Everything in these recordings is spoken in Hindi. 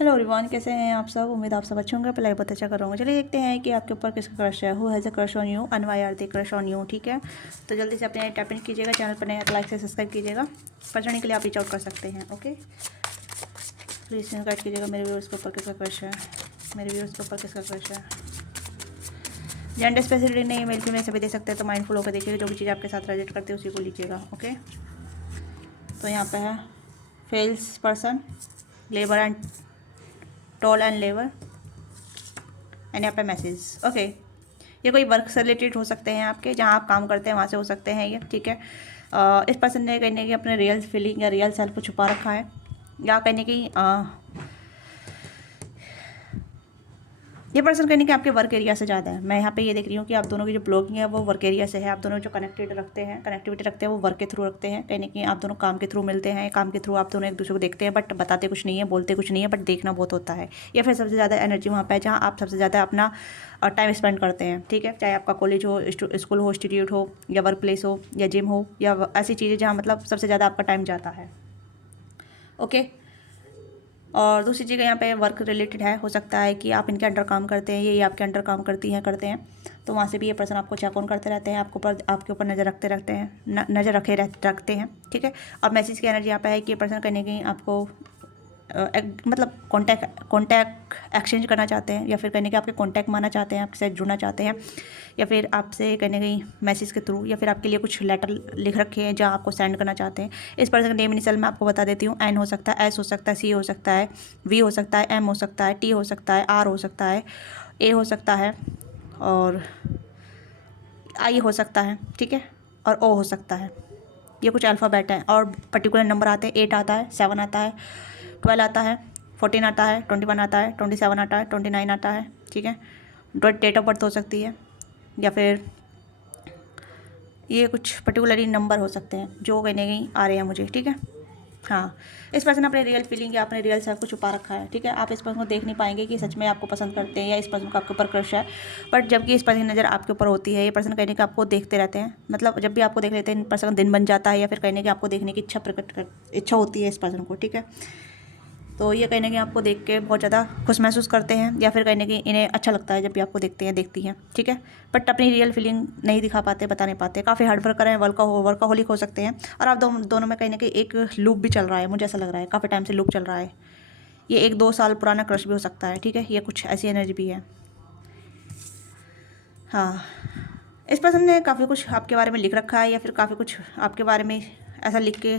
हेलो एवरीवन, कैसे हैं आप सब। उम्मीद आप सब अच्छे होंगे। पहले बहुत अच्छा करूँगा। चलिए देखते हैं कि आपके ऊपर किसका क्रश है। Who has a crush on you, अनवायरती क्रश ऑन यू। ठीक है, तो जल्दी से अपने टैपिंग कीजिएगा, चैनल पर नया लाइक से सब्सक्राइब कीजिएगा। पढ़ने के लिए आप रीच आउट कर सकते हैं। ओके, प्लीज़ गाइड कीजिएगा मेरे व्यूअर्स के ऊपर किसका क्रश है। मेरे व्यूअर्स के ऊपर किसका क्रश है। जेंडर स्पेसिफिक नहीं, मेल फीमेल सभी दे सकते हैं। तो माइंडफुल होकर देखिएगा, जो भी चीज़ आपके साथ रिलेट करते हैं उसी को लीजिएगा। ओके, तो यहाँ पे है fails person, labour and tall and labour, and यहाँ पे मैसेज। ओके, ये कोई वर्क से रिलेटेड हो सकते हैं आपके, जहाँ आप काम करते हैं वहाँ से हो सकते हैं ये। ठीक है, इस पर्सन ने कहने की अपने रियल फीलिंग या रियल सेल्फ को छुपा रखा है, या कहने की ये पर्सन कहने कि आपके वर्क एरिया से ज़्यादा है। मैं यहाँ पे ये देख रही हूँ कि आप दोनों की जो ब्लॉगिंग है वो वर्क एरिया से है। आप दोनों जो कनेक्टिविटी रखते हैं वो वर्क के थ्रू रखते हैं। कहने कि आप दोनों काम के थ्रू मिलते हैं, काम के थ्रू आप दोनों एक दूसरे को देखते हैं, बट बताते कुछ नहीं है, बोलते कुछ नहीं है, बट देखना बहुत होता है। या फिर सबसे ज़्यादा एनर्जी वहाँ पर है जहाँ आप सबसे ज़्यादा अपना टाइम स्पेंड करते हैं। ठीक है, चाहे आपका कॉलेज हो, स्कूल हो, इंस्टीट्यूट हो, या वर्क प्लेस हो, या जिम हो, या ऐसी चीज़ें जहाँ मतलब सबसे ज़्यादा आपका टाइम जाता है। ओके, और दूसरी जगह यहाँ पे वर्क रिलेटेड है। हो सकता है कि आप इनके अंडर काम करते हैं, ये आपके अंडर काम करते हैं। तो वहाँ से भी ये पर्सन आपको चेक ऑन करते रहते हैं, आपके ऊपर नज़र रखते हैं, नज़र रखते हैं। ठीक है, और मैसेज की एनर्जी यहाँ पे है कि ये पर्सन कहीं ना कहीं आपको मतलब कॉन्टैक्ट एक्सचेंज करना चाहते हैं, या फिर कहने के आपके कॉन्टैक्ट मानना चाहते हैं, आपके साथ जुड़ना चाहते हैं, या फिर आपसे कहने कहीं मैसेज के थ्रू, या फिर आपके लिए कुछ लेटर लिख रखे हैं जहाँ आपको सेंड करना चाहते हैं। इस पर्सन का नेम इनिशियल मैं आपको बता देती हूँ। एन हो सकता है, एस हो सकता है, सी हो सकता है, वी हो सकता है, एम हो सकता है, टी हो सकता है, आर हो सकता है, ए हो सकता है, और आई हो सकता है। ठीक है, और ओ हो सकता है। ये कुछ अल्फ़ाबेट हैं और पर्टिकुलर नंबर आते हैं। 8 आता है, 7 आता है, 12 आता है, 14 आता है, 21 आता है, 27 आता है, 29 आता है। ठीक है, डेट ऑफ बर्थ हो सकती है, या फिर ये कुछ पर्टिकुलरली नंबर हो सकते हैं जो कहीं ना कहीं आ रहे हैं मुझे। ठीक है, हाँ, इस पर्सन ने अपने रियल फीलिंग या अपने रियल सेल्फ को छुपा रखा है। ठीक है, आप इस पर्सन को देख नहीं पाएंगे कि सच में आपको पसंद करते हैं या इस पर्सन को आपके ऊपर क्रश है। बट जबकि इस पर्सन की नज़र आपके ऊपर होती है, ये पर्सन कहने का आपको देखते रहते हैं। मतलब जब भी आपको देख लेते हैं, इन पर्सन का दिन बन जाता है, या फिर कहने की आपको देखने की इच्छा होती है इस पर्सन को। ठीक है, तो ये कहीं ना कहीं आपको देख के बहुत ज़्यादा खुश महसूस करते हैं, या फिर कहीं ना कहीं इन्हें अच्छा लगता है जब भी आपको देखते हैं, देखती हैं। ठीक है, बट अपनी रियल फीलिंग नहीं दिखा पाते, बता नहीं पाते। काफ़ी हार्ड वर्कर हैं, वर्काहोलिक हो सकते हैं। और आप दोनों में कहीं ना कहीं एक लूप भी चल रहा है, मुझे ऐसा लग रहा है काफ़ी टाइम से लूप चल रहा है। ये 1-2 साल पुराना क्रश भी हो सकता है। ठीक है, ये कुछ ऐसी एनर्जी भी है। हाँ, इस पर्सन ने काफ़ी कुछ आपके बारे में लिख रखा है, या फिर काफ़ी कुछ आपके बारे में ऐसा लिख के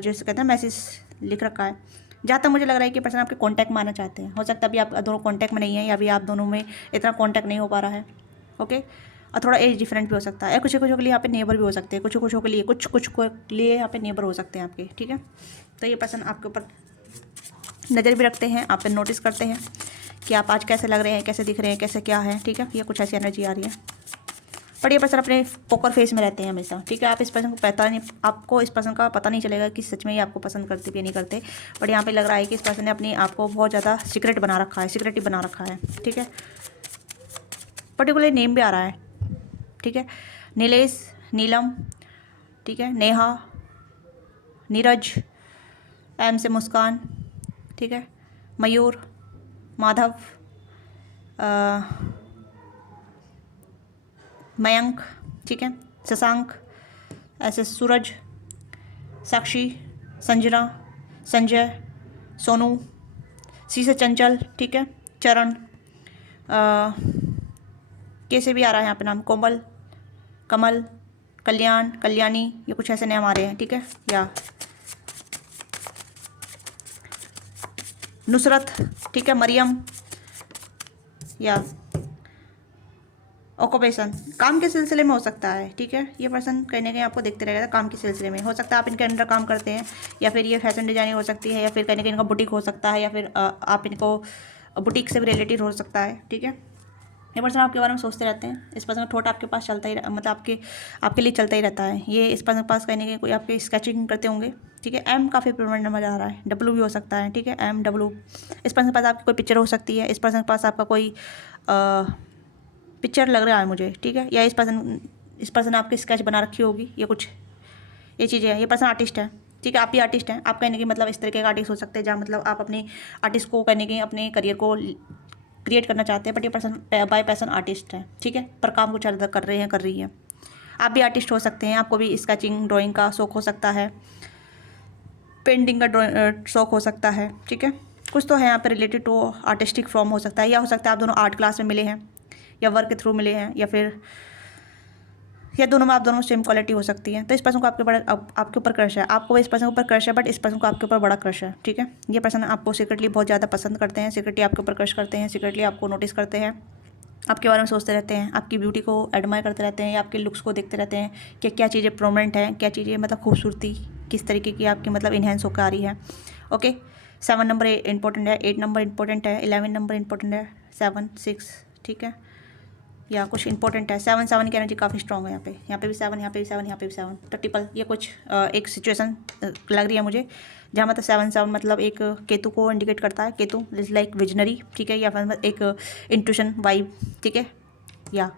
जैसे कहते हैं मैसेज लिख रखा है। जहाँ तक मुझे लग रहा है कि पर्सन आपके कांटेक्ट में आना चाहते हैं। हो सकता है अभी आप दोनों कांटेक्ट में नहीं है, या अभी आप दोनों में इतना कांटेक्ट नहीं हो पा रहा है। ओके, और थोड़ा एज डिफरेंट भी हो सकता है। कुछ के लिए यहाँ पे नेबर भी हो सकते हैं, कुछ के लिए कुछ के लिए यहाँ पे नेबर हो सकते हैं आपके। ठीक है, तो ये पर्सन आपके ऊपर नज़र भी रखते हैं, आप पे नोटिस करते हैं कि आप आज कैसे लग रहे हैं, कैसे दिख रहे हैं, कैसे क्या है। ठीक है, ये कुछ ऐसी एनर्जी आ रही है। पर ये पर्सन अपने पोकर फेस में रहते हैं हमेशा। ठीक है, आप इस पर्सन को पता नहीं, आपको इस पर्सन का पता नहीं चलेगा कि सच में ये आपको पसंद करते भी नहीं करते। बट यहाँ पे लग रहा है कि इस पर्सन ने अपनी आपको बहुत ज़्यादा सीक्रेट बना रखा है, सीक्रेटिव बना रखा है। ठीक है, पर्टिकुलर नेम भी आ रहा है। ठीक है, नीलेश, नीलम, ठीक है, नेहा, नीरज, एम से मुस्कान, ठीक है, मयूर, माधव, मयंक, ठीक है, शशांक, ऐसे सूरज, साक्षी, संजना, संजय, सोनू, सी से चंचल, ठीक है, चरण, कैसे भी आ रहा है यहाँ पे नाम, कोमल, कमल, कल्याण, कल्याणी, ये कुछ ऐसे नाम आ रहे हैं। ठीक है, या नुसरत, ठीक है, मरियम, या ऑक्यूपेशन काम के सिलसिले में हो सकता है। ठीक है, ये पर्सन कहीं ना कहीं आपको देखते रहेगा काम के सिलसिले में। हो सकता है आप इनके अंडर काम करते हैं, या फिर ये फैशन डिजाइनिंग हो सकती है, या फिर कहीं ना कहीं इनका बुटीक हो सकता है, या फिर आप इनको बुटीक से भी रिलेटेड हो सकता है। ठीक है, ये पर्सन आपके बारे में सोचते रहते हैं। इस पर्सन का थॉट आपके पास चलता ही मतलब आपके लिए चलता ही रहता है। ये इस पर्सन के पास कहीं ना कहीं कोई आपके स्केचिंग करते होंगे। ठीक है, एम काफ़ी प्रोमिनेंट नंबर आ रहा है, डब्ल्यू भी हो सकता है। ठीक है, एम डब्ल्यू, इस पर्सन के पास आपकी कोई पिक्चर हो सकती है। इस पर्सन के पास आपका कोई पिक्चर लग रहा है मुझे। ठीक है, या इस पर्सन ने आपकी स्केच बना रखी होगी, ये कुछ ये चीज़ें हैं। ये पर्सन आर्टिस्ट है। ठीक है। आप भी आर्टिस्ट हैं, आप कहने की मतलब इस तरीके का आर्टिस्ट हो सकते हैं जहाँ मतलब आप अपने आर्टिस्ट को कहने की अपने करियर को क्रिएट करना चाहते हैं, बट ये पर्सन बाय पैसन आर्टिस्ट है, ठीक है, पर काम कुछ अलग कर रहे हैं, कर रही है। आप भी आर्टिस्ट हो सकते हैं, आपको भी स्केचिंग ड्राइंग का शौक हो सकता है, पेंटिंग का शौक हो सकता है, ठीक है। कुछ तो है यहाँ पर रिलेटेड टू आर्टिस्टिक फॉर्म हो सकता है, या हो सकता है आप दोनों आर्ट क्लास में मिले हैं या वर्क के थ्रू मिले हैं, या दोनों में आप दोनों सेम क्वालिटी हो सकती है। तो इस पर्सन को आपके ऊपर क्रश है, आपको इस पर्सन के ऊपर क्रश है, बट इस पर्सन को आपके ऊपर बड़ा क्रश है, ठीक है। ये पर्सन आपको सीक्रेटली बहुत ज़्यादा पसंद करते हैं, सीक्रेटली आपके ऊपर क्रश करते हैं, सीक्रेटली आपको नोटिस करते हैं, आपके बारे में सोचते रहते हैं, आपकी ब्यूटी को एडमायर करते रहते हैं, या आपके लुक्स को देखते रहते हैं कि क्या चीज़ें प्रोमिनेंट हैं, क्या चीज़ें मतलब खूबसूरती किस तरीके की आपकी मतलब इन्हेंस होकर आ रही है। ओके, 7 नंबर इंपॉर्टेंट है, 8 नंबर इंपॉर्टेंट है, 11 नंबर इंपॉर्टेंट है, 7 6, ठीक है, या कुछ इंपॉर्टेंट है। 7 की एनर्जी काफ़ी स्ट्रॉन्ग है यहाँ पे भी 7, यहाँ पे भी 7, यहाँ पे भी 7, तो ट्रिपल ये कुछ एक सिचुएशन लग रही है मुझे जहाँ मतलब 7 मतलब एक केतु को इंडिकेट करता है। केतु इज लाइक विजनरी, ठीक है, या फिर एक इंट्यूशन वाइब, ठीक है, या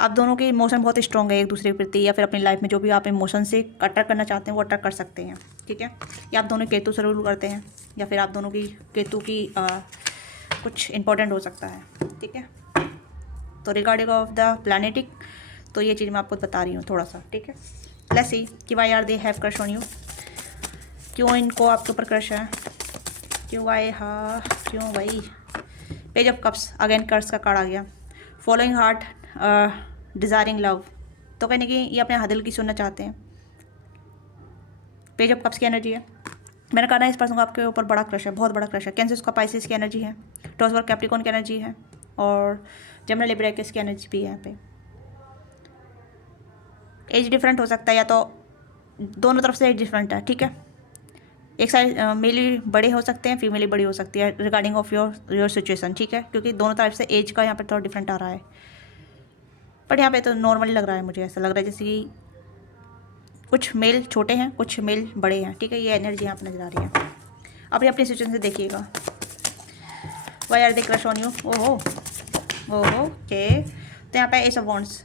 आप दोनों के इमोशन बहुत स्ट्रॉन्ग है एक दूसरे के प्रति, या फिर अपनी लाइफ में जो भी आप इमोशन से अट्रैक्ट करना चाहते हैं वो अट्रैक्ट कर सकते हैं, ठीक है। या आप दोनों केतु से रूल करते हैं, या फिर आप दोनों की केतु की कुछ इंपॉर्टेंट हो सकता है, ठीक है। तो रिगार्डिंग ऑफ द प्लानिटिक, तो ये चीज़ मैं आपको बता रही हूँ थोड़ा सा, ठीक है। लेट्स सी कि why are they have crush on you, क्यों इनको आपके ऊपर क्रश है, क्यों क्यों भाई। Page of cups, again cups का कार्ड आ गया। फॉलोइंग हार्ट, डिज़ायरिंग लव, तो कहने की ये अपने दिल की सुनना चाहते हैं। पेज ऑफ कप्स की एनर्जी है, मैंने कहा ना इस पर्सन को आपके ऊपर बड़ा क्रश है, बहुत बड़ा क्रश है। कैंसर का पाइसिस की एनर्जी है, टॉस वर्क कैप्रिकॉर्न की एनर्जी है, और जेमिनी लिब्रा की एनर्जी भी है यहाँ पे। एज डिफरेंट हो सकता है, या तो दोनों तरफ से एज डिफरेंट है, ठीक है। एक साइड मेली बड़े हो सकते हैं, फीमेली बड़ी हो सकती है, रिगार्डिंग ऑफ योर सिचुएशन, ठीक है, क्योंकि दोनों तरफ से एज का यहाँ पे थोड़ा डिफरेंट आ रहा है। बट यहाँ पे तो नॉर्मली लग रहा है, मुझे ऐसा लग रहा है जैसे कि कुछ मेल छोटे हैं, कुछ मेल बड़े हैं, ठीक है, ये एनर्जी यहाँ पर नजर आ रही है। अपनी अपनी सिचुएशन से देखिएगा। Why are they crush on you, ओहो ओके। तो यहाँ पे एस ऑफ वॉन्ड्स,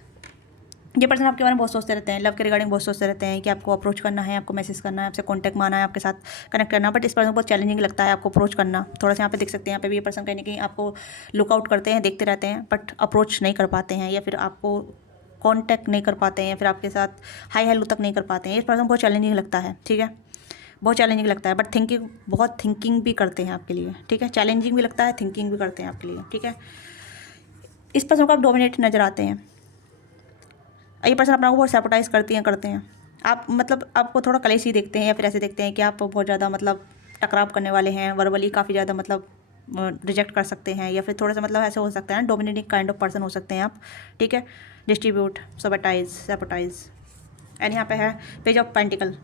ये पर्सन आपके बारे में बहुत सोचते रहते हैं, लव के रिगार्डिंग बहुत सोचते रहते हैं कि आपको अप्रोच करना है, आपको मैसेज करना है, आपसे कांटेक्ट माना है, आपके साथ कनेक्ट करना, बट इस पर्सन को बहुत चैलेंजिंग लगता है आपको अप्रोच करना। थोड़ा सा यहाँ पे देख सकते हैं, यहाँ पे भी ये पर्सन कहीं ना कहीं आपको लुकआउट करते हैं, देखते रहते हैं, बट अप्रोच नहीं कर पाते हैं, या फिर आपको कॉन्टैक्ट नहीं कर पाते हैं, या फिर आपके साथ हाई हेलो तक नहीं कर पाते हैं। इस पर्सन को बहुत चैलेंजिंग लगता है, ठीक है, बहुत चैलेंजिंग लगता है, बट बहुत थिंकिंग भी करते हैं आपके लिए, ठीक है। चैलेंजिंग भी लगता है, थिंकिंग भी करते हैं आपके लिए, ठीक है। इस पर्सन को आप डोमिनेट नज़र आते हैं, ये पर्सन अपना को बहुत सैपोटाइज करते हैं। आप मतलब आपको थोड़ा कलेशी देखते हैं, या फिर ऐसे देखते हैं कि आप बहुत ज़्यादा मतलब टकराव करने वाले हैं, वर्बली काफ़ी ज़्यादा मतलब रिजेक्ट कर सकते हैं, या फिर थोड़ा सा मतलब ऐसे हो सकता है ना, डोमिनेटिंग काइंड ऑफ पर्सन हो सकते हैं आप, ठीक है। डिस्ट्रीब्यूट, सैपोटाइज, एंड यहाँ पे है page of pentacles,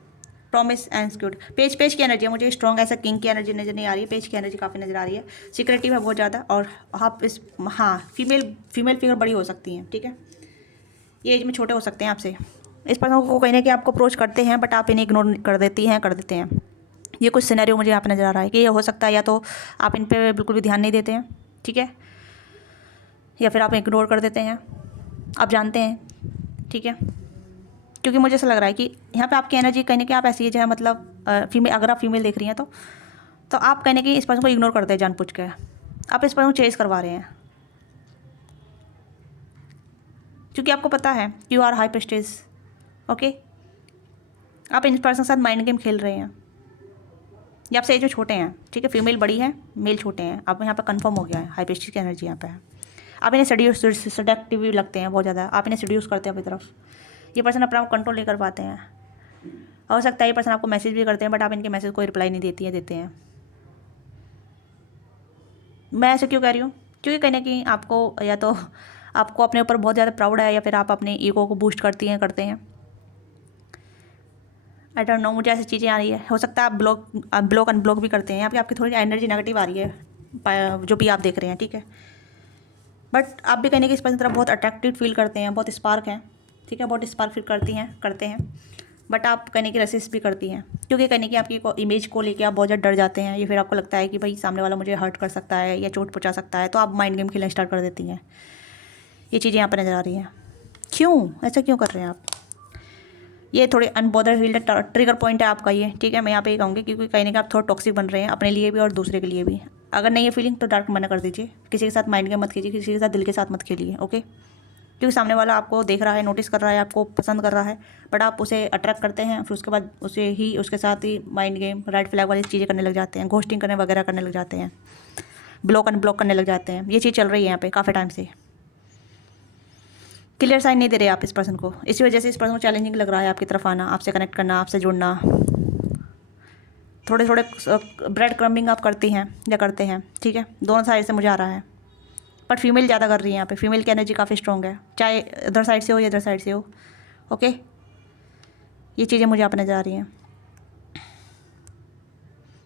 promise and स्क्यूट। पेज की एनर्जी है, मुझे स्ट्रॉन्ग ऐसा किंग की एनर्जी नज़र नहीं आ रही है, पेज की एनर्जी काफ़ी नज़र आ रही है। सिक्रेटिव है बहुत ज़्यादा, और आप फीमेल फिगर बड़ी हो सकती हैं, ठीक है, ये एज में छोटे हो सकते हैं आपसे। इस पर्सन को कहने कि आपको अप्रोच करते हैं, बट आप इन्हें इग्नोर कर देते हैं। ये कुछ सिनेरियो मुझे यहाँ पे नज़र आ रहा है कि ये हो सकता है या तो आप इन पे बिल्कुल भी ध्यान नहीं देते हैं, ठीक है, या फिर आप इग्नोर कर देते हैं, आप जानते हैं, ठीक है। क्योंकि मुझे ऐसा लग रहा है कि यहाँ पे आपकी एनर्जी कहने की आप ऐसी है जो है मतलब फीमेल, अगर आप फीमेल देख रही हैं तो आप कहने की इस पर्सन को इग्नोर करते हैं जानबूझ के, आप इस पर्सन को चेस करवा रहे हैं, क्योंकि आपको पता है you are high prestige, okay. आप इन पर्सन के साथ माइंड गेम खेल रहे हैं, ये आपसे एज में छोटे हैं, ठीक है, फीमेल बड़ी है, मेल छोटे हैं, आप यहाँ पे कंफर्म हो गया है, हाई प्रेस्टीज की एनर्जी यहाँ पे है। आप इन्हें सेडक्टिव लगते हैं बहुत ज़्यादा, आप इन्हें सेड्यूस करते हैं अपनी तरफ। ये पर्सन अपना कंट्रोल नहीं कर पाते हैं, हो सकता है ये पर्सन आपको मैसेज भी करते हैं, बट आप इनके मैसेज को रिप्लाई नहीं देते हैं। मैं ऐसे क्यों कह रही हूँ, क्योंकि कहीं ना कहीं आपको या तो आपको अपने ऊपर बहुत ज़्यादा प्राउड है, या फिर आप अपने ईगो को बूस्ट करते हैं। आई डोंट नो, मुझे ऐसी चीज़ें आ रही है। हो सकता है आप ब्लॉक अनब्लॉक भी करते हैं, यहाँ पे आपकी थोड़ी एनर्जी नेगेटिव आ रही है जो भी आप देख रहे हैं, ठीक है। बट आप भी कहने की इस पर्सन तरफ बहुत अट्रैक्टिव फील करते हैं, बहुत स्पार्क हैं, ठीक है, बहुत स्पार्क फील करते हैं, बट आप कहने की रेसिस्ट भी करती हैं, क्योंकि कहने की आपकी इमेज को लेके आप बहुत ज़्यादा डर जाते हैं, या फिर आपको लगता है कि भाई सामने वाला मुझे हर्ट कर सकता है या चोट पहुँचा सकता है, तो आप माइंड गेम खेलना स्टार्ट कर देती हैं। ये चीज़ें यहाँ पर नज़र आ रही हैं। क्यों ऐसा क्यों कर रहे हैं आप? ये थोड़े अनबॉदर फील्ड ट्रिगर पॉइंट है आपका ये, ठीक है। मैं यहाँ पे ये कहूँगी क्योंकि कहीं ना कहीं आप थोड़ा टॉक्सिक बन रहे हैं अपने लिए भी और दूसरे के लिए भी। अगर नहीं है फीलिंग तो डायरेक्ट मना कर दीजिए। किसी के साथ माइंड गेम मत कीजिए, किसी के साथ दिल के साथ मत खेलिए, ओके। क्योंकि सामने वाला आपको देख रहा है, नोटिस कर रहा है, आपको पसंद कर रहा है, बट आप उसे अट्रैक्ट करते हैं, फिर उसके बाद उसे ही उसके साथ ही माइंड गेम, रेड फ्लैग वाली चीज़ें करने लग जाते हैं, घोस्टिंग करने वगैरह करने लग जाते हैं, ब्लॉक अनब्लॉक करने लग जाते हैं। ये चीज़ चल रही है यहाँ पे काफ़ी टाइम से। क्लियर साइन नहीं दे रहे आप इस पर्सन को, इसी वजह से इस पर्सन को चैलेंजिंग लग रहा है आपकी तरफ आना, आपसे कनेक्ट करना, आपसे जुड़ना। थोड़े थोड़े ब्रेड क्रम्बिंग आप करती हैं या करते हैं, ठीक है। दोनों साइड से मुझे आ रहा है, बट फीमेल ज़्यादा कर रही है यहाँ पे। फीमेल की एनर्जी काफ़ी स्ट्रॉन्ग है, चाहे इधर साइड से हो या इधर साइड से हो, ओके। ये चीज़ें मुझे आप नजर आ रही हैं।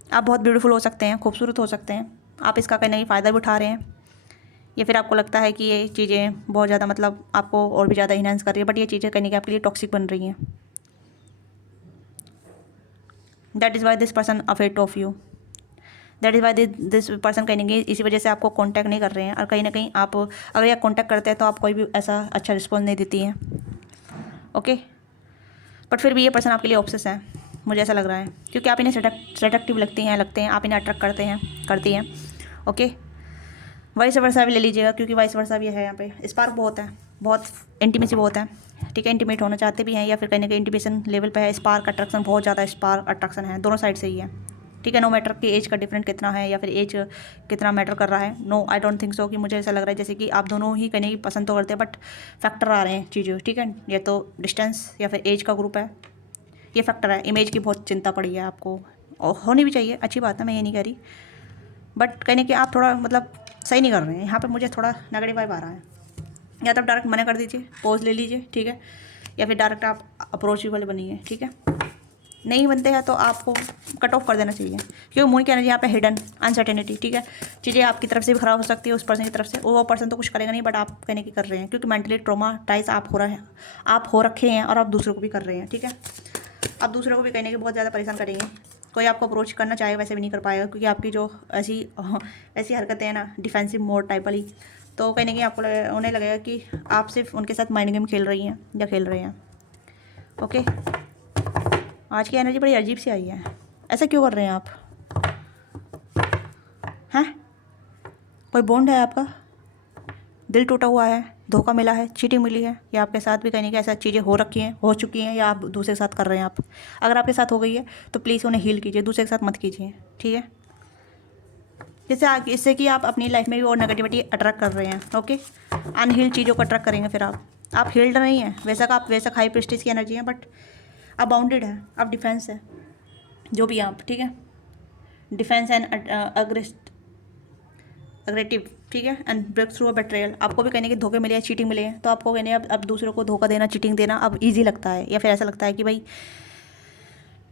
आप बहुत ब्यूटीफुल हो सकते हैं, खूबसूरत हो सकते हैं, आप इसका कहीं ना कहीं फ़ायदा भी उठा रहे हैं, या फिर आपको लगता है कि ये चीज़ें बहुत ज़्यादा मतलब आपको और भी ज़्यादा इन्हांस कर रही है, बट ये चीज़ें कहीं ना कहीं आपके लिए टॉक्सिक बन रही हैं। That is why this person afraid of you, that is why this person कहीं ना कहीं इसी वजह से आपको कांटेक्ट नहीं कर रहे हैं। और कहीं ना कहीं आप अगर ये कांटेक्ट करते हैं तो आप कोई भी ऐसा अच्छा रिस्पॉन्स नहीं देती हैं, ओके। बट फिर भी ये पर्सन आपके लिए ऑब्सेस है, मुझे ऐसा लग रहा है, क्योंकि आप इन्हें सेडक्टिव लगते हैं, आप इन्हें अट्रैक्ट करती हैं, ओके। वाइस वर्सा भी ले लीजिएगा, क्योंकि वाइस वर्सा भी है यहाँ पे। स्पार्क बहुत है, बहुत इंटीमेसी बहुत है, ठीक है। इंटीमेट होना चाहते भी हैं, या फिर कहीं ना कहीं इंटीमेशन लेवल पे है। स्पार्क अट्रैक्शन बहुत ज़्यादा स्पार्क अट्रैक्शन है, दोनों साइड से ही है, ठीक है। नो मैटर कि एज का डिफरेंट कितना है या फिर एज कितना मैटर कर रहा है, no I don't think so. कि मुझे ऐसा लग रहा है जैसे कि आप दोनों ही कहीं ना कहीं पसंद तो करते हैं, बट फैक्टर आ रहे हैं चीज़ें, ठीक है। या तो डिस्टेंस या फिर एज का ग्रुप है, ये फैक्टर है। इमेज की बहुत चिंता पड़ी है आपको, और होनी भी चाहिए, अच्छी बात है, मैं ये नहीं कह रही, बट कहीं ना कहीं आप थोड़ा मतलब सही नहीं कर रहे हैं यहाँ पे। मुझे थोड़ा नेगेटिव वाइब आ रहा है। या तो आप डायरेक्ट मना कर दीजिए, पॉज ले लीजिए, ठीक है। या फिर डायरेक्ट आप अप्रोचेबल बनिए, ठीक है। नहीं बनते हैं तो आपको कट ऑफ कर देना चाहिए, क्योंकि मून की एनर्जी यहाँ पे हिडन अनसर्टेनिटी, ठीक है। चीज़ें आपकी तरफ से भी खराब हो सकती है, उस पर्सन की तरफ से। वो पर्सन तो कुछ करेगा नहीं, बट आप कहने की कर रहे हैं, क्योंकि मेंटली ट्रॉमाटाइज आप हो रहे हैं, आप हो रखे हैं, और आप दूसरों को भी कर रहे हैं, ठीक है। आप दूसरों को भी कहने की बहुत ज़्यादा परेशान करेंगे। कोई आपको अप्रोच करना चाहे वैसे भी नहीं कर पाएगा, क्योंकि आपकी जो ऐसी हरकतें हैं ना, डिफेंसिव मोड टाइप वाली, तो कहीं ना कहीं आपको उन्हें लगेगा कि आप सिर्फ उनके साथ माइंड गेम खेल रही हैं या खेल रहे हैं, ओके। आज की एनर्जी बड़ी अजीब सी आई है, ऐसा क्यों कर रहे हैं आप? हैं, कोई बॉन्ड है आपका, दिल टूटा हुआ है, धोखा मिला है, चीटिंग मिली है, या आपके साथ भी कहीं कि ऐसा चीज़ें हो चुकी हैं, या आप दूसरे के साथ कर रहे हैं आप। अगर आपके साथ हो गई है तो प्लीज़ उन्हें हील कीजिए, दूसरे के साथ मत कीजिए, ठीक है। इससे कि आप अपनी लाइफ में भी और नेगेटिविटी अट्रैक्ट कर रहे हैं, ओके। अनहील्ड चीज़ों को अट्रैक्ट करेंगे फिर आप हील्ड नहीं हैं। वैसा हाई प्रेस्टीज की एनर्जी है, बट आप बाउंडेड है, आप डिफेंस है, जो भी आप, ठीक है। डिफेंस एंड अग्रेटिव, ठीक है। एंड ब्रेक थ्रू अ बेट्रेयल, आपको भी कहने के धोखे मिले हैं, चीटिंग मिले हैं, तो आपको कहने अब दूसरों को धोखा देना, चीटिंग देना अब ईजी लगता है, या फिर ऐसा लगता है कि भाई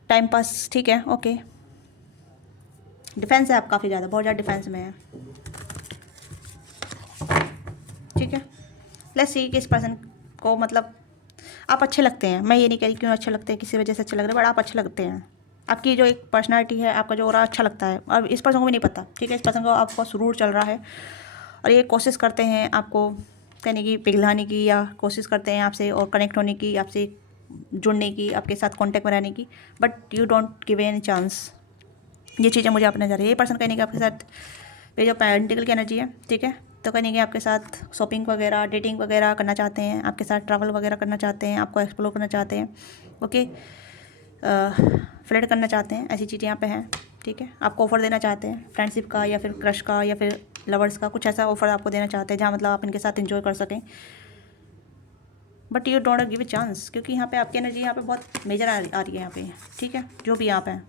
टाइम पास, ठीक है, ओके। डिफेंस है आप काफ़ी ज़्यादा, बहुत ज़्यादा डिफेंस में है, ठीक है। लेट्स सी कि इस पर्सन को मतलब आप अच्छे लगते हैं। मैं ये नहीं कह रही क्यों अच्छे लगते हैं, किसी वजह से अच्छे लग रहे हैं, बट आप अच्छे लगते हैं। आपकी जो एक पर्सनालिटी है, आपका जो और अच्छा लगता है, और इस पर्सन को भी नहीं पता, ठीक है। इस पर्सन को आपका सुरूर चल रहा है, और ये कोशिश करते हैं आपको कहने की, पिघलाने की, या कोशिश करते हैं आपसे और कनेक्ट होने की, आपसे जुड़ने की, आपके साथ कांटेक्ट में रहने की, but you don't give any chance. ये चीज़ें मुझे अपने जा रही है। ये पर्सन कहने की आपके साथ ये जो पेंटिकल की एनर्जी है, ठीक है, तो कहने की आपके साथ शॉपिंग वगैरह, डेटिंग वगैरह करना चाहते हैं, आपके साथ ट्रैवल वगैरह करना चाहते हैं, आपको एक्सप्लोर करना चाहते हैं, ओके। फ्लर्ट करना चाहते हैं, ऐसी चीज़ें यहाँ पे हैं, ठीक है। आपको ऑफ़र देना चाहते हैं फ्रेंडशिप का, या फिर क्रश का, या फिर लवर्स का, कुछ ऐसा ऑफ़र आपको देना चाहते हैं जहाँ मतलब आप इनके साथ एंजॉय कर सकें, but you don't give a chance, क्योंकि यहाँ पे आपकी एनर्जी यहाँ पे बहुत मेजर आ रही है यहाँ पे, ठीक है, जो भी आप हैं।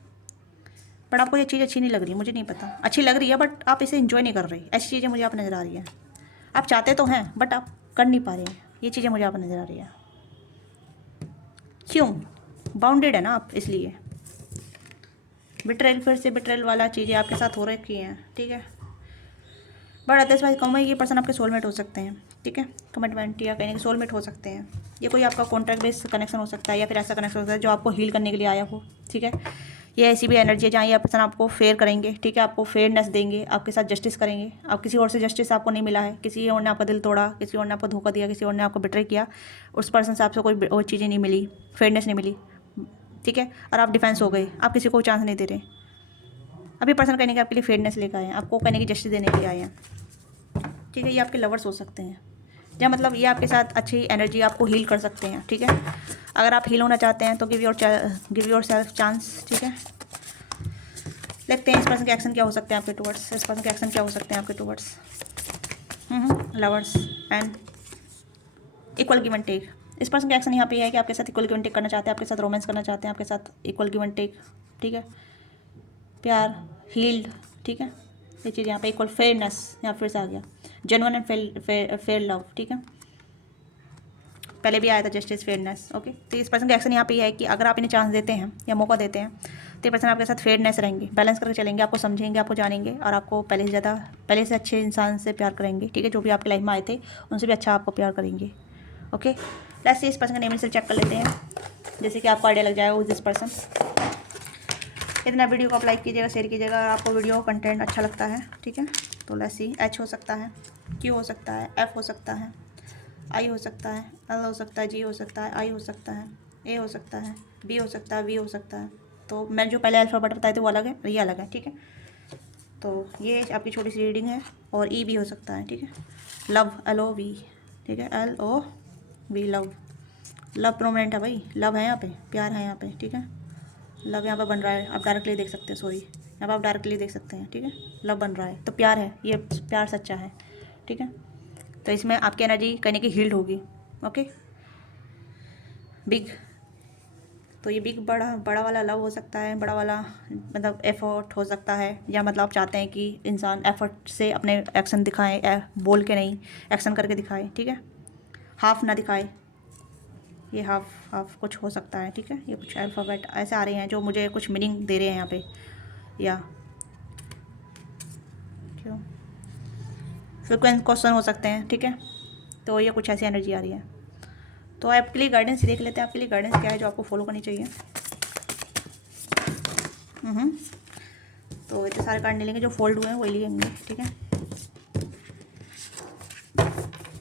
बट आपको ये चीज़ अच्छी नहीं लग रही, मुझे नहीं पता, अच्छी लग रही है बट आप इसे एंजॉय नहीं कर रही, ऐसी चीज़ें मुझे आप नज़र आ रही है। आप चाहते तो हैं बट आप कर नहीं पा रहे हैं, ये चीज़ें मुझे आप नज़र आ रही है। क्यों? बाउंडेड है ना आप, इसलिए बिट्रेल, फिर से बिट्रेल वाला चीज़ें आपके साथ हो रखी हैं, ठीक है। बट अदर्स वाइज कहूँ, ये पर्सन आपके सोलमेट हो सकते हैं, ठीक है। कमिटमेंट या कहीं सोलमेट हो सकते हैं। ये कोई आपका कॉन्ट्रैक्ट बेस्ड कनेक्शन हो सकता है, या फिर ऐसा कनेक्शन हो सकता है जो आपको हील करने के लिए आया हो, ठीक है। ये ऐसी भी एनर्जी है जहाँ ये पर्सन आपको फेयर करेंगे, ठीक है, आपको फेयरनेस देंगे, आपके साथ जस्टिस करेंगे। आप किसी और से जस्टिस आपको नहीं मिला है, किसी और ने आपका दिल तोड़ा, किसी और ने आपको धोखा दिया, किसी और ने आपको बिट्रे किया, उस पर्सन से आपसे कोई और चीज़ें नहीं मिली, फेयरनेस नहीं मिली, ठीक है, और आप डिफेंस हो गए, आप किसी को चांस नहीं दे रहे। अभी पर्सन कहने के आपके लिए फेयरनेस लेकर आए हैं, आपको कहने की जस्टिस देने के लिए आए हैं, ठीक है। ये आपके लवर्स हो सकते हैं, या मतलब ये आपके साथ अच्छी एनर्जी आपको हील कर सकते हैं, ठीक है। अगर आप हील होना चाहते हैं तो गिव योर सेल्फ चांस, ठीक है। देखते हैं इस पर्सन के एक्शन क्या हो सकते हैं आपके टुवर्ड्स, इस पर्सन के एक्शन क्या हो सकते हैं आपके towards. Lovers and equal give and take. इस पर्सन का एक्शन यहाँ पे है कि आपके साथ इक्वल गिव एंड टेक करना चाहते हैं, आपके साथ रोमांस करना चाहते हैं, आपके साथ इक्वल गिव एंड टेक, ठीक है। प्यार, हील्ड, ठीक है, ये चीज़ यहाँ पे इक्वल, फेयरनेस यहाँ फिर से आ गया, जेन्युइन एंड फेयर लव, ठीक है। पहले भी आया था जस्टिस, फेयरनेस, ओके। तो इस पर्सन का एक्शन यहाँ पे है कि अगर आप इन्हें चांस देते हैं या मौका देते हैं तो ये पर्सन आपके साथ फेयरनेस रहेंगे, बैलेंस करके चलेंगे, आपको समझेंगे, आपको जानेंगे और आपको पहले से अच्छे इंसान से प्यार करेंगे, ठीक है। जो भी आपकी लाइफ में आए थे उनसे भी अच्छा आपको प्यार करेंगे, ओके। लेट्स सी इस पर्सन का नेम से चेक कर लेते हैं, जैसे कि आपको आइडिया लग जाएगा दिस पर्सन। इतना वीडियो को आप लाइक कीजिएगा, शेयर कीजिएगा अगर आपको वीडियो कंटेंट अच्छा लगता है, ठीक है। तो लेट्स सी, एच हो सकता है, क्यू हो सकता है, एफ हो सकता है, आई हो सकता है, एल हो सकता है, जी हो सकता है, आई हो सकता है, ए हो सकता है, बी हो सकता है, वी हो सकता है। तो मैं जो पहले अल्फ़ाबेट बताए थे वो अलग है, ये अलग है, ठीक है। तो ये आपकी छोटी सी रीडिंग है। और ई भी हो सकता है, ठीक है। लव, LOV, ठीक है, LOV, लव। लव प्रोमिनेंट है भाई, लव है यहाँ पे, प्यार है यहाँ पे, ठीक है। लव यहाँ पे बन रहा है, आप डायरेक्टली देख सकते हैं, सॉरी, यहाँ पे आप डायरेक्टली देख सकते हैं, ठीक है। लव बन रहा है तो प्यार है, ये प्यार सच्चा है, ठीक है। तो इसमें आपकी एनर्जी कहने की हील्ड होगी, ओके। बिग, तो ये बिग बड़ा वाला लव हो सकता है, बड़ा वाला मतलब एफर्ट हो सकता है, या मतलब आप चाहते हैं कि इंसान एफर्ट से अपने एक्शन दिखाए, बोल के नहीं, एक्शन करके दिखाए, ठीक है। हाफ ना दिखाए, ये हाफ कुछ हो सकता है, ठीक है। ये कुछ अल्फ़ाबेट ऐसे आ रहे हैं जो मुझे कुछ मीनिंग दे रहे हैं यहाँ पे, या क्यों फ्रिक्वेंट क्वेश्चन हो सकते हैं, ठीक है। तो ये कुछ ऐसी एनर्जी आ रही है। तो आपके लिए गाइडेंस देख लेते हैं, आपके लिए गाइडेंस क्या है जो आपको फॉलो करनी चाहिए। तो इतने सारे कार्ड नहीं लेंगे, जो फोल्ड हुए हैं वही लेंगे, ठीक है।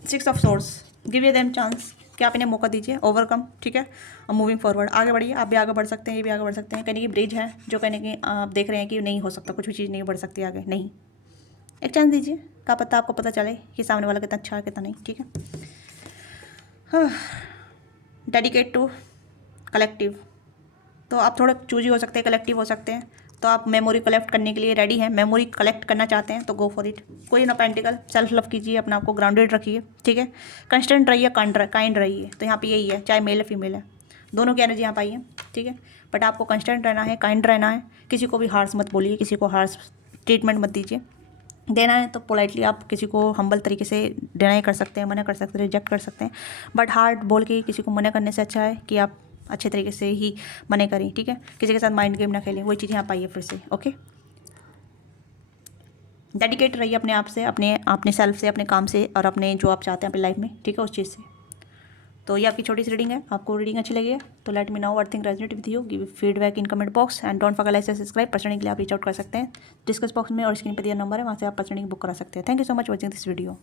6 of swords, give you them chance, कि आप इन्हें मौका दीजिए, ओवरकम, ठीक है, और मूविंग फॉरवर्ड, आगे बढ़िए, आप भी आगे बढ़ सकते हैं, ये भी आगे बढ़ सकते हैं। कहने की ब्रिज है जो कहने की आप देख रहे हैं कि नहीं हो सकता, कुछ भी चीज़ नहीं बढ़ सकती आगे, नहीं, एक चांस दीजिए, क्या पता आपको पता चले कि सामने वाला कितना अच्छा है कितना नहीं, ठीक है। डेडिकेट टू कलेक्टिव, तो आप थोड़े चूजी हो सकते हैं, कलेक्टिव हो सकते हैं। तो आप मेमोरी कलेक्ट करने के लिए रेडी हैं, मेमोरी कलेक्ट करना चाहते हैं तो गो फॉर इट। कोई ना पेंटिकल, सेल्फ लव कीजिए, अपने आप को ग्राउंडेड रखिए, ठीक है। कंस्टेंट रहिए, काइंड रहिए। तो यहाँ पे यही है, चाहे मेल है फीमेल है, दोनों की एनर्जी यहाँ पाई है, ठीक है। बट आपको कंस्टेंट रहना है, काइंड रहना है, किसी को भी हार्श मत बोलिए, किसी को हार्श ट्रीटमेंट मत दीजिए। देना है तो पोलाइटली आप किसी को हम्बल तरीके से डिनाई कर सकते हैं, मना कर सकते हैं, रिजेक्ट कर सकते हैं। बट हार्ड बोल के किसी को मना करने से अच्छा है कि आप अच्छे तरीके से ही मना करें, ठीक है। किसी के साथ माइंड गेम ना खेलें, वही चीज़ यहाँ पाइए फिर से, ओके। डेडिकेट रहिए अपने आप से, अपने सेल्फ से, अपने काम से, और अपने जो आप चाहते हैं अपनी लाइफ में, ठीक है, उस चीज़ से। तो ये आपकी छोटी सी रीडिंग है। आपको रीडिंग अच्छी लगी है तो let me know what thing resonate with you, give feedback in comment box and don't forget like subscribe. Personally के लिए आप रीच आउट कर सकते हैं, डिस्कस बॉक्स में और स्क्रीन पर दिया नंबर है, वहाँ से आप पर्सनली बुक करा सकते हैं। Thank you so much watching this video.